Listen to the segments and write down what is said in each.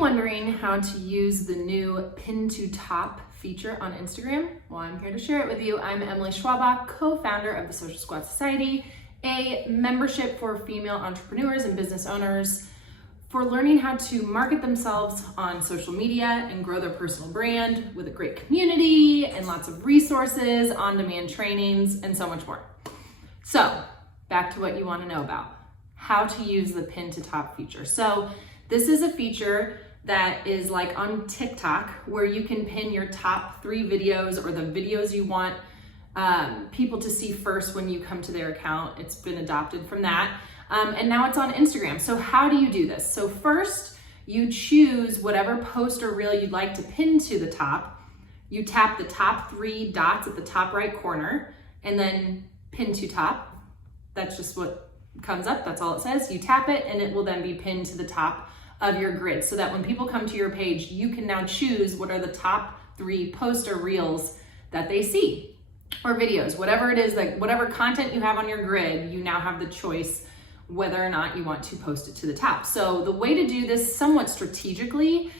wondering how to use the new pin to top feature on Instagram? Well, I'm here to share it with you. I'm Emily Schwabach, co-founder of the Social Squad Society, a membership for female entrepreneurs and business owners for learning how to market themselves on social media and grow their personal brand with a great community and lots of resources, on-demand trainings, and so much more. So back to what you want to know about, how to use the pin to top feature. So this is a feature that is like on TikTok where you can pin your top 3 videos or the videos you want people to see first when you come to their account. It's been adopted from that. And now it's on Instagram. So how do you do this? So first, you choose whatever post or reel you'd like to pin to the top. You tap the top 3 dots at the top right corner and then pin to top. That's just what comes up. That's all it says. You tap it and it will then be pinned to the top of your grid so that when people come to your page, you can now choose what are the top 3 posts or reels that they see, or videos, whatever it is, like whatever content you have on your grid, you now have the choice whether or not you want to post it to the top. So the way to do this somewhat strategically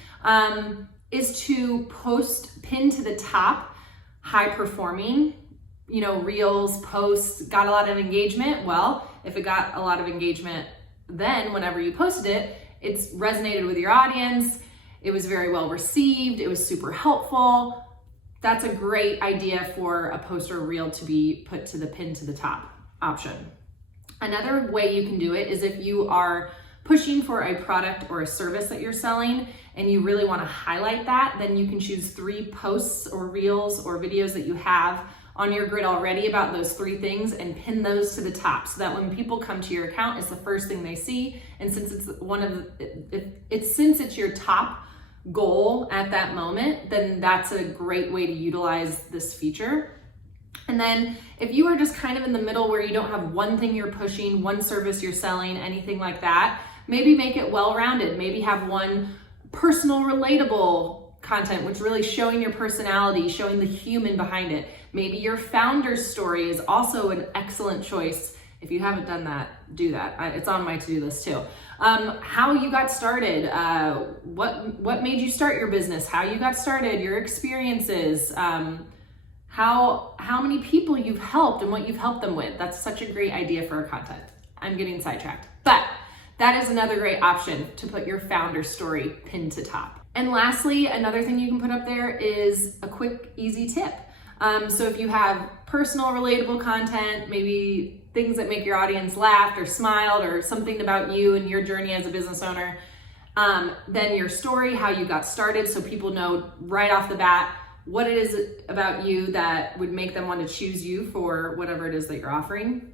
is to pin to the top high performing, reels, posts, got a lot of engagement. Well, if it got a lot of engagement, then whenever you posted it, it's resonated with your audience. It was very well received. It was super helpful. That's a great idea for a post or reel to be put to the pin to the top option. Another way you can do it is if you are pushing for a product or a service that you're selling and you really want to highlight that, then you can choose 3 posts or reels or videos that you have on your grid already about those 3 things and pin those to the top so that when people come to your account, it's the first thing they see. And since it's your top goal at that moment, then that's a great way to utilize this feature. And then if you are just kind of in the middle where you don't have one thing you're pushing, one service you're selling, anything like that, maybe make it well-rounded. Maybe have one personal, relatable content, which really showing your personality, showing the human behind it. Maybe your founder's story is also an excellent choice. If you haven't done that, do that. It's on my to-do list too. How you got started, what made you start your business, how you got started, your experiences, how many people you've helped and what you've helped them with. That's such a great idea for our content. I'm getting sidetracked, but that is another great option to put your founder story pinned to top. And lastly, another thing you can put up there is a quick, easy tip. So if you have personal, relatable content, maybe things that make your audience laughed or smiled or something about you and your journey as a business owner, then your story, how you got started, so people know right off the bat what it is about you that would make them want to choose you for whatever it is that you're offering.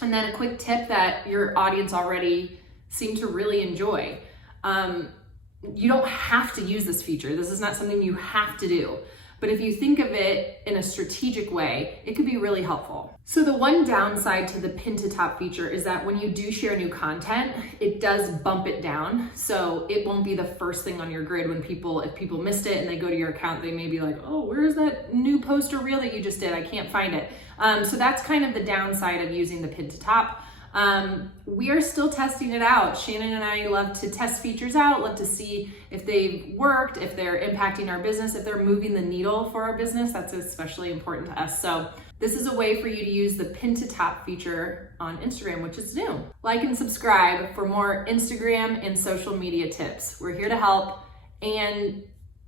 And then a quick tip that your audience already seem to really enjoy. You don't have to use this feature. This is not something you have to do. But if you think of it in a strategic way, it could be really helpful. So the one downside to the pin to top feature is that when you do share new content, it does bump it down. So it won't be the first thing on your grid when if people missed it and they go to your account, they may be like, oh, where's that new post or reel that you just did? I can't find it. So that's kind of the downside of using the pin to top. We are still testing it out. Shannon and I love to test features out, love to see if they've worked, if they're impacting our business, if they're moving the needle for our business. That's especially important to us. So this is a way for you to use the pin to top feature on Instagram, which is new. Like and subscribe for more Instagram and social media tips. We're here to help. And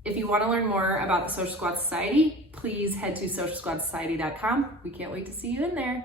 if you want to learn more about the Social Squad Society, please head to socialsquadsociety.com. We can't wait to see you in there.